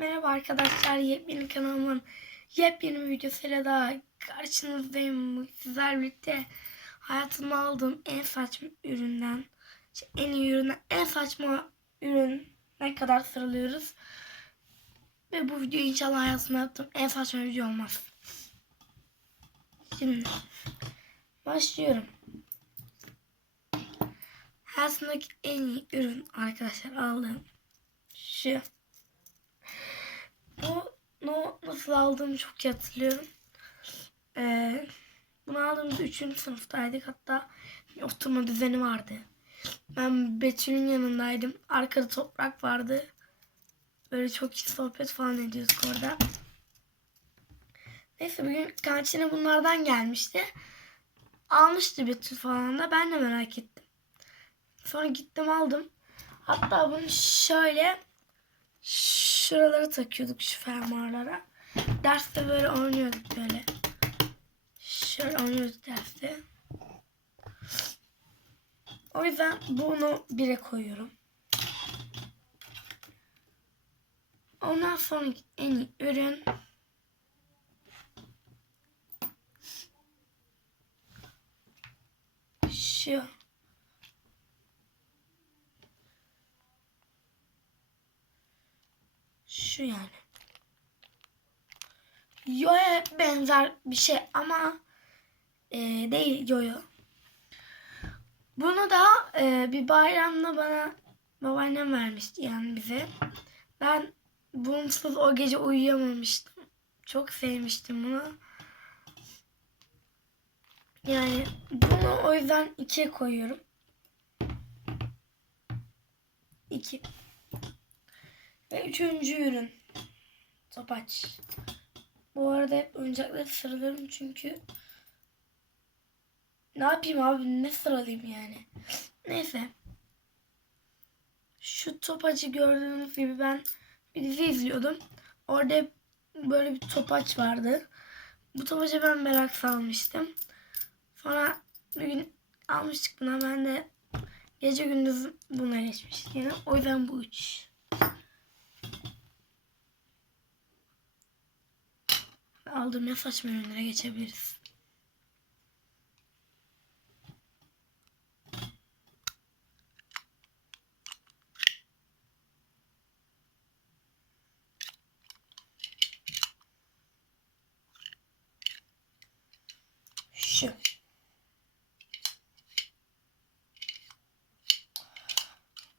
Merhaba arkadaşlar, yepyeni kanalımın yepyeni videosuyla daha karşınızdayım. Sizlerle birlikte hayatımda aldığım en saçma üründen, şey, en iyi üründen, en saçma ürün ne kadar sıralıyoruz. Ve bu video inşallah hayatımda yaptığım en saçma video olmaz. Şimdi başlıyorum. Hayatımdaki en iyi ürün arkadaşlar aldığım şu. Nasıl aldığımı çok iyi hatırlıyorum. Ee, bunu aldığımızda 3. sınıftaydık. Hatta oturma düzeni vardı. Ben Betül'ün yanındaydım. Arkada toprak vardı. Böyle çok iyi sohbet falan ediyorduk orada. Neyse bugün kantine bunlardan gelmişti. Almıştı Betül falan da. Ben de merak ettim. Sonra gittim aldım. Hatta bunu şöyle şuralara takıyorduk şu fermuarlara. Derste böyle oynuyorduk böyle. Şöyle oynuyorduk derste. O yüzden bunu bire koyuyorum. Ondan sonra en iyi ürün şu. Şu yani. Yo'ya benzer bir şey ama e, değil Yo'ya. Bunu da e, bir bayramda bana babaannem vermişti yani bize. Ben bunsuz o gece uyuyamamıştım. Çok sevmiştim bunu. Yani bunu o yüzden ikiye koyuyorum. İki. Ve üçüncü ürün. Topaç. Bu arada hep oyuncakları sıralıyorum çünkü ne yapayım abi ne sıralayayım yani. Neyse. Şu topacı gördüğünüz gibi ben bir dizi izliyordum. Orada böyle bir topaç vardı. Bu topacı ben merak salmıştım. Sonra bir gün almıştık buna ben de gece gündüz buna geçmiştim. O yüzden bu üç. Aldığım en saçma ürünlere geçebiliriz. Şu.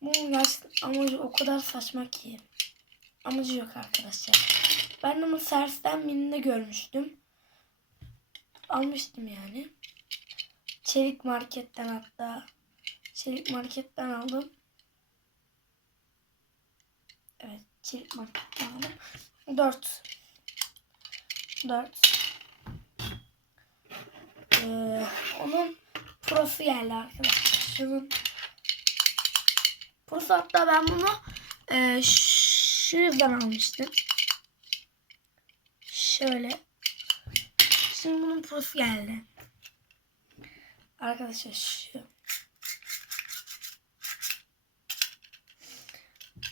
Bu gerçekten amacı o kadar saçma ki. Amacı yok arkadaşlar. Ben onu Sers'ten birinde görmüştüm. Almıştım yani. Çelik marketten hatta. Çelik marketten aldım. Evet. Çelik marketten aldım. Dört. Dört. Ee, onun prosu geldi arkadaşlar. Şunun prosu hatta ben bunu e, şu almıştım. Şöyle. Şimdi bunun prosu geldi. Arkadaşlar şu.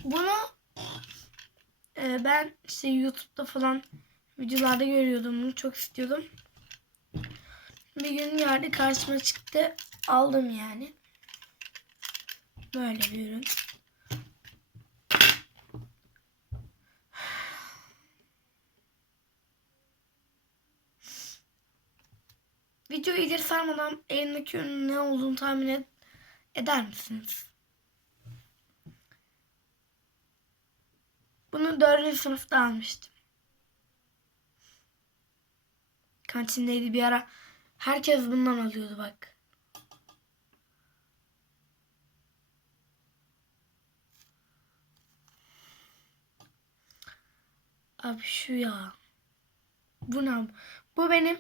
Bunu e, ben işte YouTube'da falan videolarda görüyordum. Bunu çok istiyordum. Bir gün yerde karşıma çıktı. Aldım yani. Böyle bir ürün. Videoyu ileri sarmadan elindeki ürünün ne olduğunu tahmin ed eder misiniz? Bunu dördüncü sınıfta almıştım. Kantindeydi bir ara. Herkes bundan alıyordu bak. Abi şu ya. Bu ne? Bu benim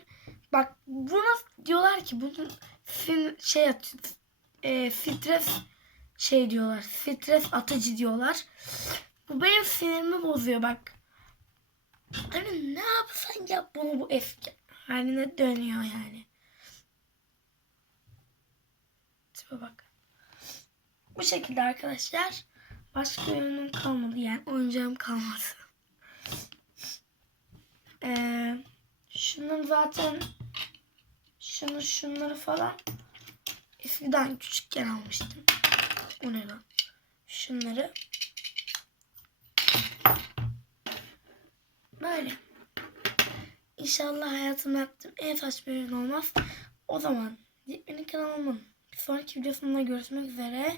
Bak buna diyorlar ki bunun sin şey at, e, stres şey diyorlar. Stres atıcı diyorlar. Bu benim sinirimi bozuyor bak. Hani ne yapsan yap bunu bu eski haline dönüyor yani. Tipe bak. Bu şekilde arkadaşlar. Başka ürünüm kalmadı yani oyuncağım kalmadı. Ee, şunun zaten şunu şunları falan eskiden küçükken almıştım. O ne lan? Şunları. Böyle. İnşallah hayatımda yaptığım en saçma ürün olmaz. O zaman benim kanalımın sonraki videosunda görüşmek üzere.